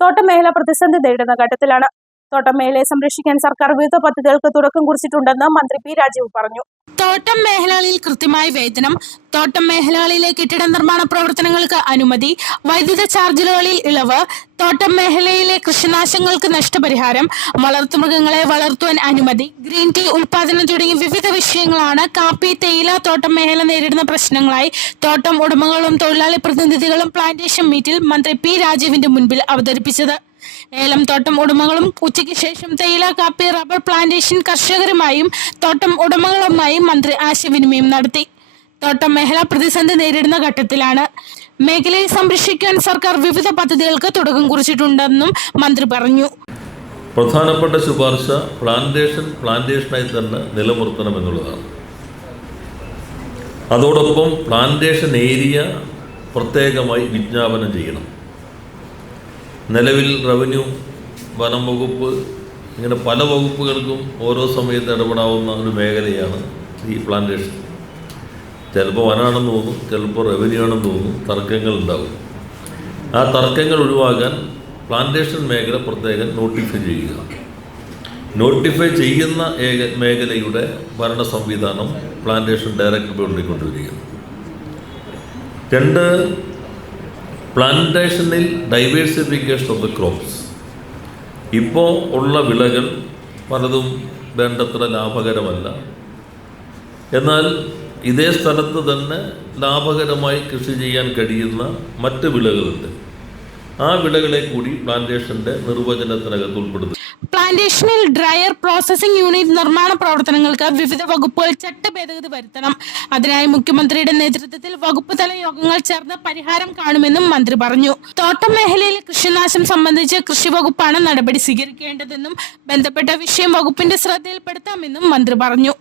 തോട്ടം മേഖല പ്രതിസന്ധി നേരിടുന്ന ഘട്ടത്തിലാണ്. തോട്ടം മേഖലയെ സംരക്ഷിക്കാൻ സർക്കാർ വിവിധ പദ്ധതികൾക്ക് തുടക്കം കുറിച്ചിട്ടുണ്ടെന്ന് മന്ത്രി പി രാജീവ് പറഞ്ഞു. തോട്ടം മേഖലകളിൽ കൃത്യമായ വേതനം തോട്ടം മേഖലകളിലെ കെട്ടിട നിർമ്മാണ പ്രവർത്തനങ്ങൾക്ക് അനുമതി വൈദ്യുത ചാർജുകളിൽ ഇളവ് തോട്ടം മേഖലയിലെ കൃഷിനാശങ്ങൾക്ക് നഷ്ടപരിഹാരം വളർത്തുമൃഗങ്ങളെ വളർത്തുവാൻ അനുമതി ഗ്രീൻ ടീ ഉൽപാദനം തുടങ്ങിയ വിവിധ വിഷയങ്ങളാണ് കാപ്പി തേയില തോട്ടം മേഖല നേരിടുന്ന പ്രശ്നങ്ങളായി തോട്ടം ഉടമകളും തൊഴിലാളി പ്രതിനിധികളും പ്ലാന്റേഷൻ മീറ്റിൽ മന്ത്രി പി രാജീവിന്റെ മുൻപിൽ അവതരിപ്പിച്ചത്. ഏലം തോട്ടം ഉടമകളും ഉച്ചയ്ക്ക് ശേഷം തേയില കാപ്പി റബ്ബർ പ്ലാന്റേഷൻ കർഷകരുമായും തോട്ടം ഉടമകളുമായും മന്ത്രി ആശയവിനിമയം നടത്തി. തോട്ടം മേഖല പ്രതിസന്ധി നേരിടുന്ന ഘട്ടത്തിലാണ്. മേഖലയെ സംരക്ഷിക്കാൻ സർക്കാർ വിവിധ പദ്ധതികൾക്ക് തുടക്കം കുറിച്ചിട്ടുണ്ടെന്നും മന്ത്രി പറഞ്ഞു. പ്രധാനപ്പെട്ട ശുപാർശ പ്ലാന്റേഷൻ പ്ലാന്റേഷനായി തന്നെ നിലനിർത്തണം എന്നുള്ളതാണ്. അതോടൊപ്പം പ്ലാന്റേഷൻ ഏരിയ പ്രത്യേകമായി വിജ്ഞാപനം ചെയ്യണം. നിലവിൽ റവന്യൂ വനം വകുപ്പ് ഇങ്ങനെ പല വകുപ്പുകൾക്കും ഓരോ സമയത്ത് ഇടപെടാവുന്ന ഒരു മേഖലയാണ് ഈ പ്ലാന്റേഷൻ ചിലപ്പോൾ വനമാണെന്ന് തോന്നും ചിലപ്പോൾ റവന്യൂ ആണെന്ന് തോന്നും തർക്കങ്ങൾ ഉണ്ടാകും. ആ തർക്കങ്ങൾ ഒഴിവാക്കാൻ പ്ലാന്റേഷൻ മേഖല പ്രത്യേകം നോട്ടിഫൈ ചെയ്യുക. നോട്ടിഫൈ ചെയ്യുന്ന ഏക മേഖലയുടെ ഭരണ സംവിധാനം പ്ലാന്റേഷൻ ഡയറക്ടർ ഉണ്ടിക്കൊണ്ടിരിക്കുന്നു രണ്ട് പ്ലാന്റേഷനിൽ ഡൈവേഴ്സിഫിക്കേഷൻ ഓഫ് ദ ക്രോപ്സ്. ഇപ്പോൾ ഉള്ള വിളകൾ പലതും വേണ്ടത്ര ലാഭകരമല്ല. എന്നാൽ ഇതേ സ്ഥലത്ത് തന്നെ ലാഭകരമായി കൃഷി ചെയ്യാൻ കഴിയുന്ന മറ്റ് വിളകളുണ്ട്. ആ വിളകളെ കൂടി പ്ലാന്റേഷന്റെ നിർവചനത്തിനകത്ത് ഉൾപ്പെടുത്തും പ്ലാന്റേഷനിൽ ഡ്രയർ പ്രോസസിംഗ് യൂണിറ്റ് നിർമ്മാണ പ്രവർത്തനങ്ങൾക്ക് വിവിധ വകുപ്പുകൾ ചട്ട ഭേദഗതി വരുത്തണം. അതിനായി മുഖ്യമന്ത്രിയുടെ നേതൃത്വത്തിൽ വകുപ്പ് തല യോഗങ്ങൾ ചേർന്ന് പരിഹാരം കാണുമെന്നും മന്ത്രി പറഞ്ഞു. തോട്ടം മേഖലയിൽ കൃഷിനാശം സംബന്ധിച്ച് കൃഷി വകുപ്പാണ് നടപടി സ്വീകരിക്കേണ്ടതെന്നും ബന്ധപ്പെട്ട വിഷയം വകുപ്പിന്റെ ശ്രദ്ധയിൽപ്പെടുത്താമെന്നും മന്ത്രി പറഞ്ഞു.